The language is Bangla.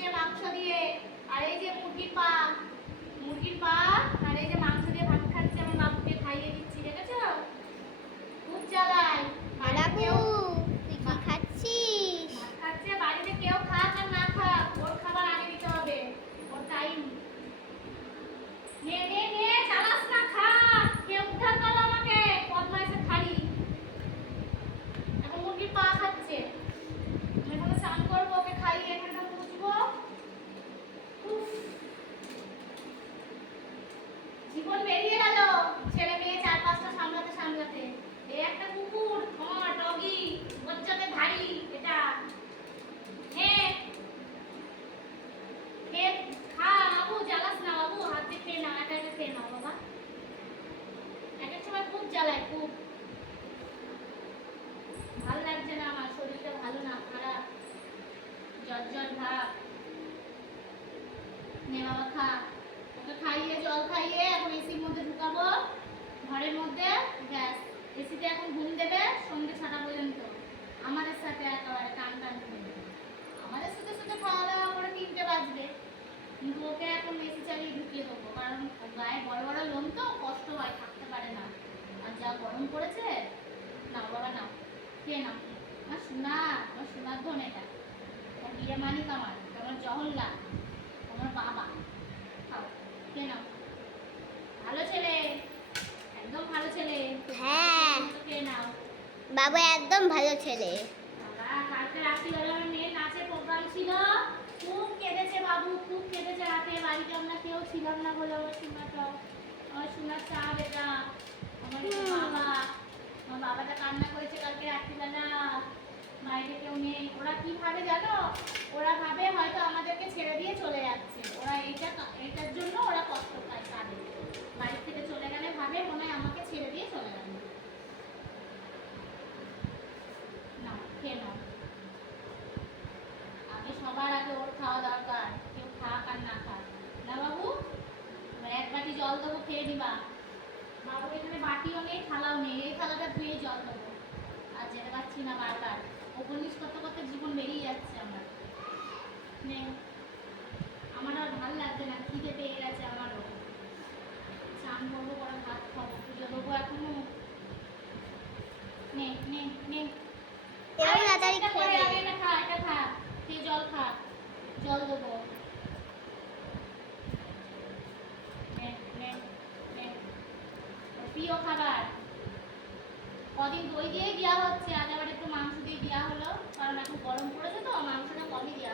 খাচ্ছে মাংস দিয়ে। আর এই যে মুরগির পা, মুরগির পা আর এই যে মাংস দিয়ে ভাত খাচ্ছে। আমার বাবুকে খাইয়ে দিচ্ছি, দেখেছো? খুব জ্বালায়। বাবু তুই কি খাচ্ছিস? ভাত খাচ্ছে, বাড়িতে কেউ খাক আর না খাক, ওর খাবার আগে দিতে হবে, ওর টাইম। নে নে নে, চালাস না, খা। কেউ উদ্ধার করো আমাকে, বদমাইশে খালি। এখন মুরগির পা খাচ্ছে। আমি এখন স্নান করবো, ওকে খাইয়ে এখানটা মুছবো। উফ, জীবন বেরিয়ে গেল ছেলে মেয়ে 4-5টা সামলাতে সামলাতে। এই একটা কুকুর, আমার ডগি, বজ্জাতে ভারী এটা। হ্যাঁ, খেয়ে খা বাবু, জ্বালাস না বাবু, হাত দিয়ে খেয়ে নাও, একা একা খেয়ে নাও বাবা। এক এক সময় খুব জ্বালায়, খুব ভালো লাগছে না, আমার শরীরটা ভালো না, খারাপ, জ্বর জ্বর ভাব। নে বাবা খা, ওকে খাইয়ে জল খাইয়ে এখন এসির মধ্যে ঢুকাবো ঘরের মধ্যে। ব্যাস, এসিতে এখন ঘুম দেবে সন্ধ্যে 6টা পর্যন্ত আমাদের সাথে একেবারে টান টান ঘুমবে। আমাদের সাথে সাথে খাওয়া দাওয়া করে 3টে বাজবে, কিন্তু ওকে এখন এসি চালিয়ে ঢুকিয়ে দেবো, কারণ গায়ে বড় বড় লোম তো কষ্ট হয়, থাকতে পারে না। আর যা গরম পড়েছে। নাও বাবা নাও, খেয়ে নাও। আমার সোনা, আমার সোনার ধন এটা, আমার বিয়ে মানিক, আমার জহরলাল, আমার বাবা। খাও, খেয়ে নাও। ভালো ছেলে, একদম ভালো ছেলে। হ্যাঁ খেয়ে নাও বাবু, একদম ভালো ছেলে। বাবা। কালকে রাত্রিবেলা আমার মেয়ের নাচের প্রোগ্রাম ছিল, খুব কেঁদেছে বাবু, খুব কেঁদেছে রাতে। বাড়িতে আমরা কেউ ছিলাম না বলে আমার সোনাটাও, আমার সোনার চাঁদ এটা, আমার বাবা। আমার বাবাটা কান্না করেছে কালকে রাত্রিবেলা, বাড়িতে কেউ নেই। ওরা কি ভাবে জানো? ওরা ভাবে হয়তো আমাদেরকে ছেড়ে দিয়ে চলে যাচ্ছে। ওরা এইটার জন্য ওরা কষ্ট পায়, কাঁদে। বাড়ি থেকে চলে গেলে ভাবে মনে হয় আমাকে ছেড়ে দিয়ে চলে গেল। না, খেয়ে নাও। আগে সবার আগে ওর খাওয়া দরকার, কেউ খাক আর না খাক। না বাবু, এবার 1 বাটি জল দেবো, খেয়ে নিবা। বাবুর এখানে বাটিও নেই, থালাও নেই, এই থালাটা ধুয়ে জল দেবো। আর যেতে পারছি না, বারবার ওপর নিচ করতে করতে জীবন বেরিয়ে যাচ্ছে আমার। নে, আমার আর ভালো লাগছে না, খিদে পেয়ে গেছে আমারও। স্নান করবো, পরে ভাত খাবো, পুজো দেবো এখনো। নে নে নে, এবার তাড়াতাড়ি এটা খেয়ে নে। এটা খা, এটা খা, খেয়ে জল খা, জল দেবো। নে নে নে, ওর প্রিয় খাবার। কদিন দই দিয়ে দেওয়া হচ্ছে, আজ আবার একটু মাংস দিয়ে দেওয়া হলো, কারণ এখন গরম পড়েছে তো, মাংসটা কমই দেওয়া